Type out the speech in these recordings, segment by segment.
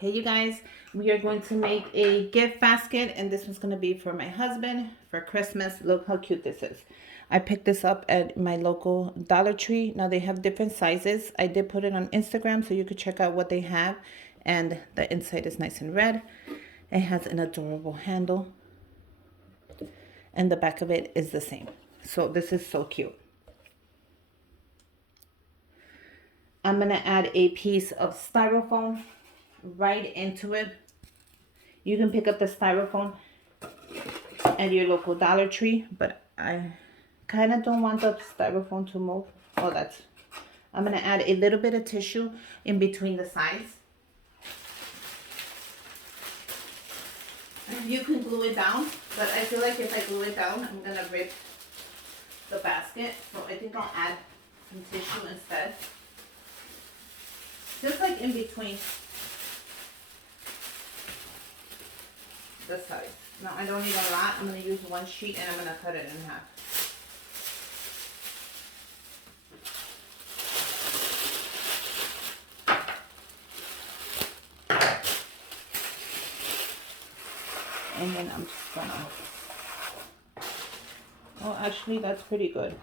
Hey you guys, we are going to make a gift basket and this one's going to be for my husband for Christmas. Look how cute this is. I picked this up at my local Dollar Tree. Now they have different sizes. I did put it on Instagram so you could check out what they have, and the inside is nice and red. It has an adorable handle and the back of it is the same. So this is so cute. I'm going to add a piece of styrofoam right into it. You can pick up the styrofoam at your local Dollar Tree, but I kind of don't want the styrofoam to move. Oh, I'm going to add a little bit of tissue in between the sides. You can glue it down, but I feel like if I glue it down, I'm going to rip the basket. So I think I'll add some tissue instead. Just like in between the sides. Now I don't need a lot. I'm going to use one sheet and I'm going to cut it in half. And then I'm just going to... Oh, actually that's pretty good.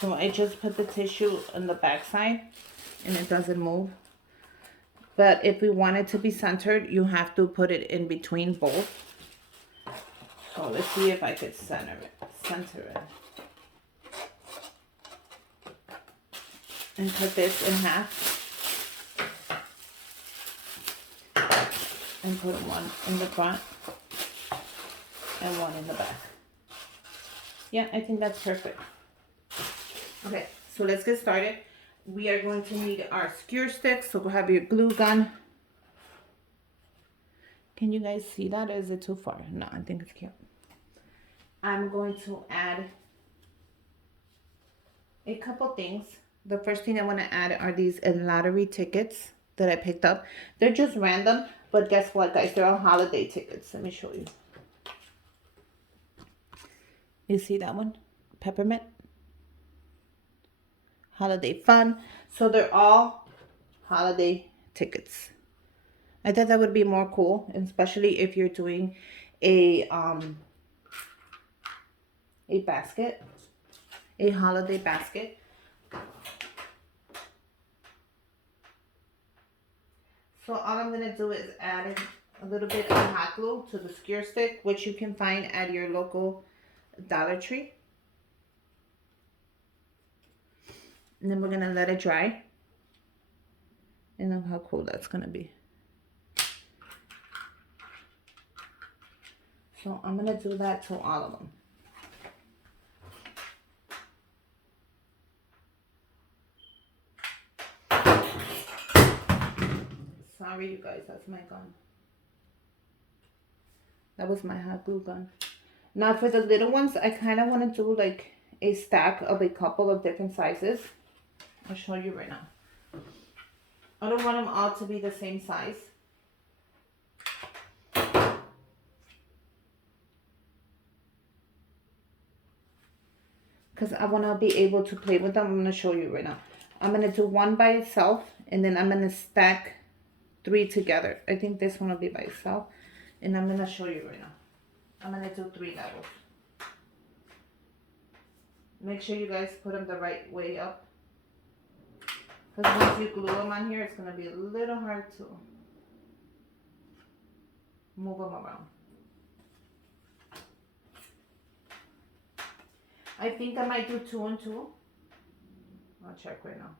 So I just put the tissue on the back side and it doesn't move. But if we want it to be centered, you have to put it in between both. So let's see if I could center it. And cut this in half. And put one in the front and one in the back. Yeah, I think that's perfect. Okay, so let's get started. We are going to need our skewer sticks. So go have your glue gun. Can you guys see that, or is it too far? No, I think it's cute. I'm going to add a couple things. The first thing I want to add are these lottery tickets that I picked up. They're just random, but guess what, guys? They're all holiday tickets. Let me show you. You see that one? Peppermint. Holiday fun. So they're all holiday tickets. I thought that would be more cool, especially if you're doing a basket, a holiday basket. So all I'm gonna do is add a little bit of hot glue to the skewer stick, which you can find at your local Dollar Tree. And then we're going to let it dry. And look how cool that's going to be. So I'm going to do that to all of them. Sorry, you guys, that's my gun. That was my hot glue gun. Now for the little ones, I kind of want to do like a stack of a couple of different sizes. I'll show you right now. I don't want them all to be the same size. Because I want to be able to play with them. I'm going to show you right now. I'm going to do one by itself. And then I'm going to stack 3 together. I think this one will be by itself. And I'm going to show you right now. I'm going to do 3 levels. Make sure you guys put them the right way up. Because once you glue them on here, it's going to be a little hard to move them around. I think I might do 2 and 2. I'll check right now.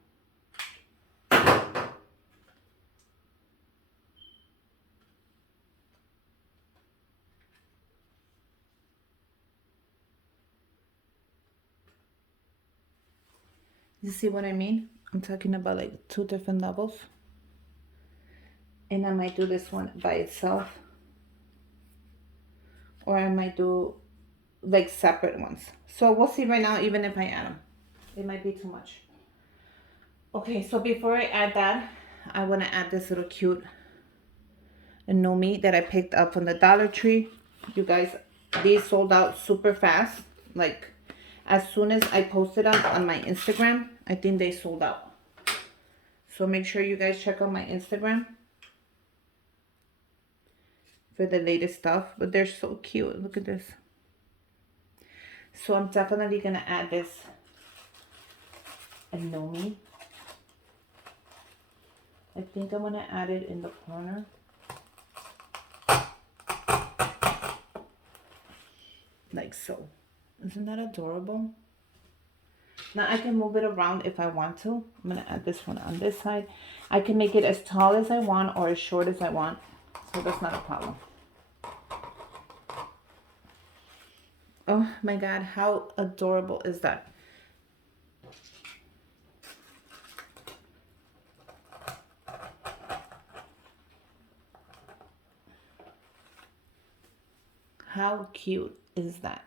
You see what I mean? I'm talking about like 2 different levels. And I might do this one by itself. Or I might do like separate ones. So we'll see right now, even if I add them. It might be too much. Okay, so before I add that, I want to add this little cute Nomi that I picked up from the Dollar Tree. You guys, these sold out super fast. Like, as soon as I posted them on my Instagram, I think they sold out. So make sure you guys check out my Instagram for the latest stuff. But they're so cute. Look at this. So I'm definitely going to add this anemone. I think I'm going to add it in the corner. Like so. Isn't that adorable? Now I can move it around if I want to. I'm going to add this one on this side. I can make it as tall as I want or as short as I want. So that's not a problem. Oh my God, how adorable is that? How cute is that?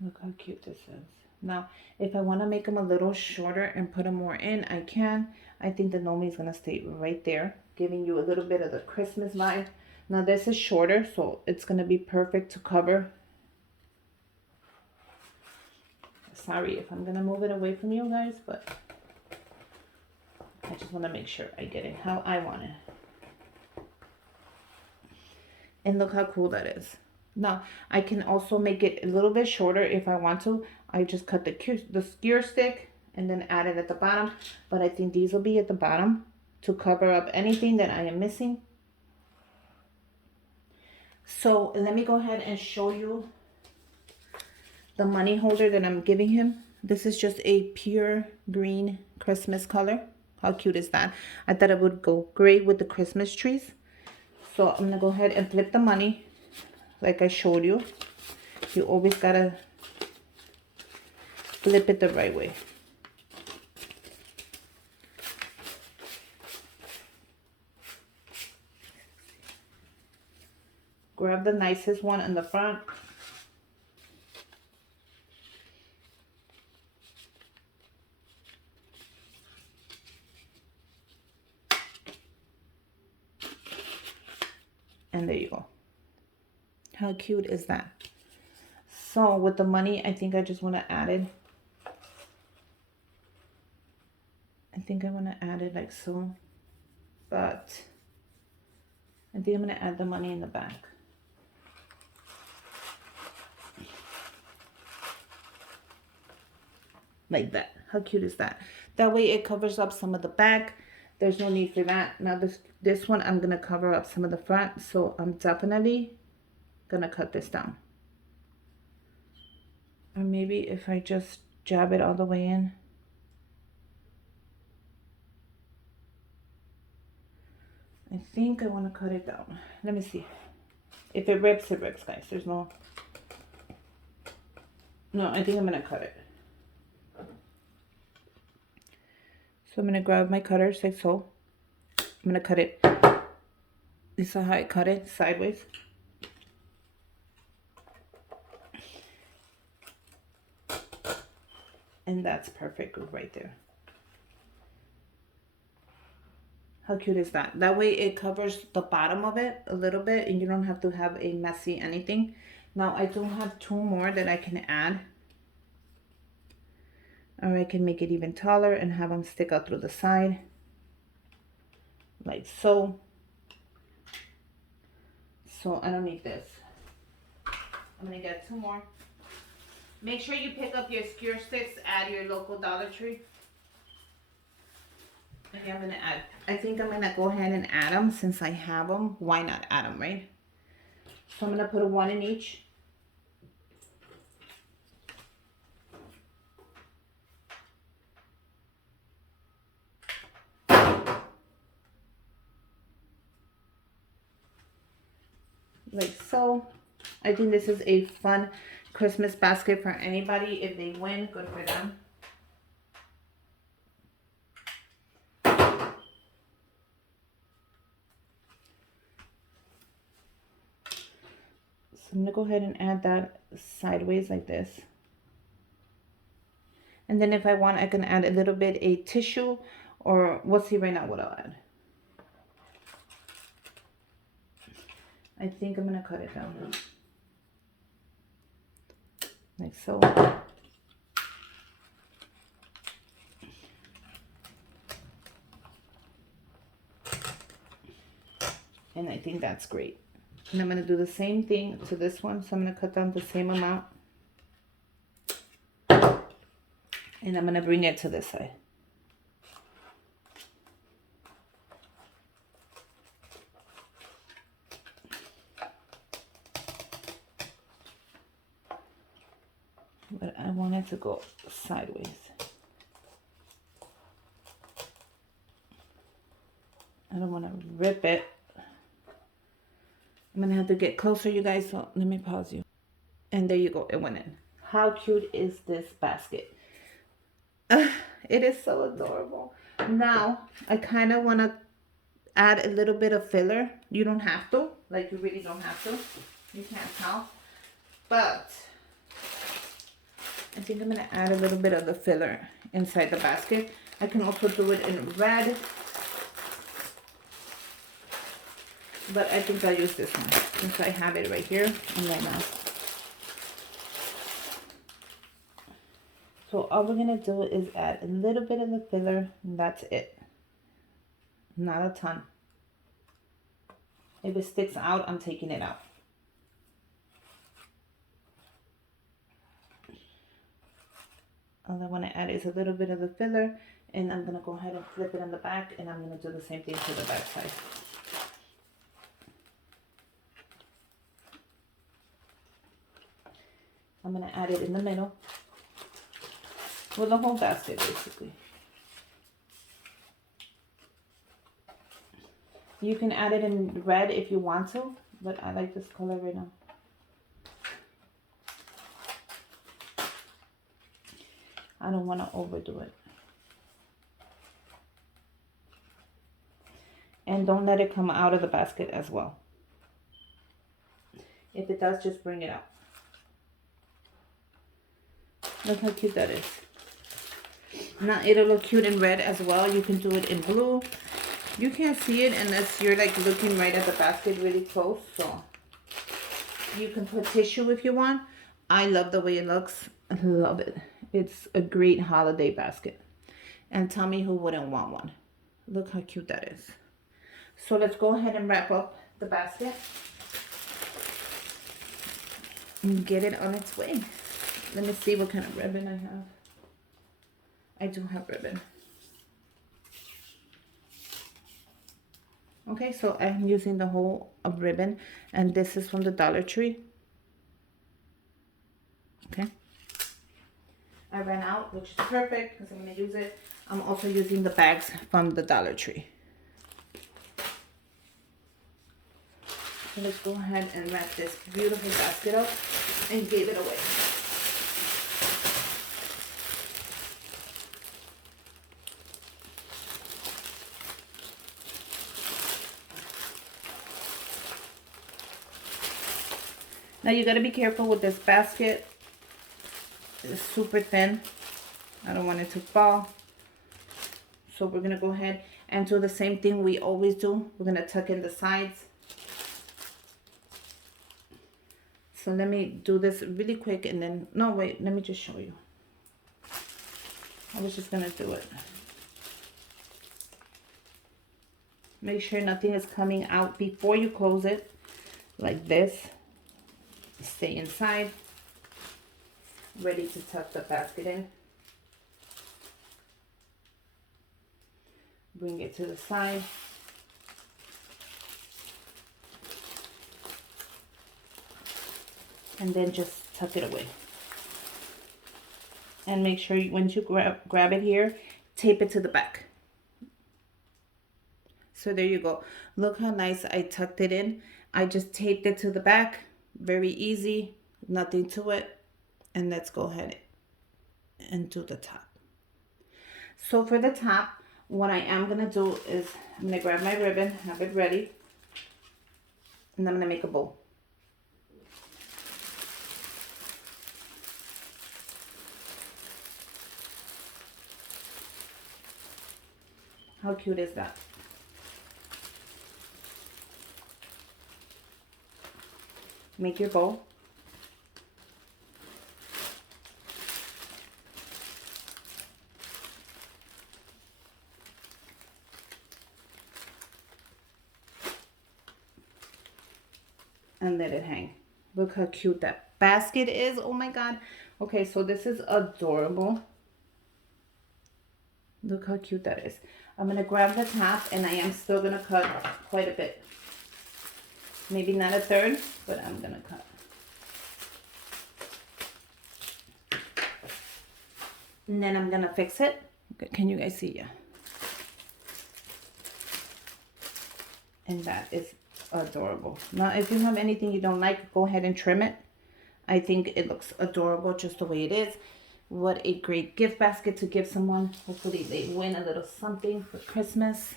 Look how cute this is. Now, if I want to make them a little shorter and put them more in, I can. I think the Nomi is going to stay right there, giving you a little bit of the Christmas vibe. Now, this is shorter, so it's going to be perfect to cover. Sorry if I'm going to move it away from you guys, but I just want to make sure I get it how I want it. And look how cool that is. Now, I can also make it a little bit shorter if I want to. I just cut the skewer stick and then add it at the bottom. But I think these will be at the bottom to cover up anything that I am missing. So let me go ahead and show you the money holder that I'm giving him. This is just a pure green Christmas color. How cute is that? I thought it would go great with the Christmas trees. So I'm going to go ahead and flip the money. Like I showed you, you always gotta flip it the right way. Grab the nicest one in the front. And there you go. How cute is that? So with the money, I think I just want to add it. I think I want to add it like so. But I think I'm going to add the money in the back. Like that. How cute is that? That way it covers up some of the back. There's no need for that. Now this one, I'm going to cover up some of the front. So I'm definitely gonna cut this down. Or maybe if I just jab it all the way in. I think I want to cut it down. Let me see. If it rips, it rips, guys. There's no, I think I'm gonna cut it. So I'm gonna grab my cutters like so. I'm gonna cut it. This is how I cut it, sideways. And that's perfect right there. How cute is that? That way it covers the bottom of it a little bit and you don't have to have a messy anything. Now I do have two more that I can add. Or I can make it even taller and have them stick out through the side. Like so. So I don't need this. I'm going to get two more. Make sure you pick up your skewer sticks at your local Dollar Tree. Okay, I'm going to add. I think I'm going to go ahead and add them since I have them. Why not add them, right? So I'm going to put one in each. Like so. I think this is a fun Christmas basket for anybody. If they win, good for them. So I'm going to go ahead and add that sideways like this. And then if I want, I can add a little bit a tissue, or we'll see right now what I'll add. I think I'm going to cut it down. like so. And I think that's great. And I'm going to do the same thing to this one. So I'm going to cut down the same amount. And I'm going to bring it to this side. But I want it to go sideways. I don't want to rip it. I'm going to have to get closer, you guys. So let me pause you. And there you go. It went in. How cute is this basket? It is so adorable. Now, I kind of want to add a little bit of filler. You don't have to. Like, you really don't have to. You can't tell. But I think I'm going to add a little bit of the filler inside the basket. I can also do it in red. But I think I'll use this one since I have it right here and right now. So all we're going to do is add a little bit of the filler, and that's it. Not a ton. If it sticks out, I'm taking it out. All I want to add is a little bit of the filler, and I'm going to go ahead and flip it in the back, and I'm going to do the same thing to the back side. I'm going to add it in the middle. Well, the whole basket, basically. You can add it in red if you want to, but I like this color right now. I don't want to overdo it. And don't let it come out of the basket as well. If it does, just bring it out. Look how cute that is. Now it'll look cute in red as well. You can do it in blue. You can't see it unless you're like looking right at the basket really close. So you can put tissue if you want. I love the way it looks. I love it. It's a great holiday basket. And tell me who wouldn't want one. Look how cute that is. So let's go ahead and wrap up the basket and get it on its way. Let me see what kind of ribbon I have. I do have ribbon. Okay, so I'm using the whole of ribbon, and this is from the Dollar Tree. Okay. I ran out, which is perfect because I'm going to use it. I'm also using the bags from the Dollar Tree. So let's go ahead and wrap this beautiful basket up and give it away. Now you got to be careful with this basket. It's super thin. I don't want it to fall. So we're going to go ahead and do the same thing we always do. We're going to tuck in the sides. So let me do this really quick and then, no wait, let me just show you. I was just going to do it. Make sure nothing is coming out before you close it, like this. Stay inside, ready to tuck the basket in. Bring it to the side. And then just tuck it away. And make sure once you grab it here, tape it to the back. So there you go. Look how nice I tucked it in. I just taped it to the back. Very easy, nothing to it. And let's go ahead and do the top. So for the top, what I am going to do is I'm going to grab my ribbon, have it ready, and I'm going to make a bow. How cute is that? Make your bow. and let it hang. Look how cute that basket is. Oh my God. Okay, so this is adorable. Look how cute that is. I'm going to grab the top, and I am still going to cut quite a bit. Maybe not a third, but I'm going to cut. And then I'm going to fix it. Okay, can you guys see? Yeah. And that is adorable. Now, if you have anything you don't like, go ahead and trim it. I think it looks adorable just the way it is. What a great gift basket to give someone. Hopefully they win a little something for Christmas,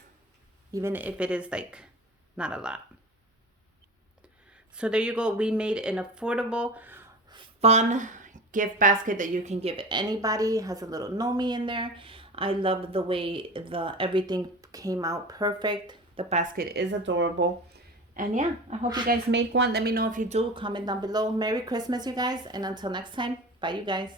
even if it is like not a lot. So there you go. We made an affordable, fun gift basket that you can give anybody. It has a little Nomi in there. I love the way everything came out perfect. The basket is adorable. And yeah, I hope you guys make one. Let me know if you do. Comment down below. Merry Christmas, you guys. And until next time, bye, you guys.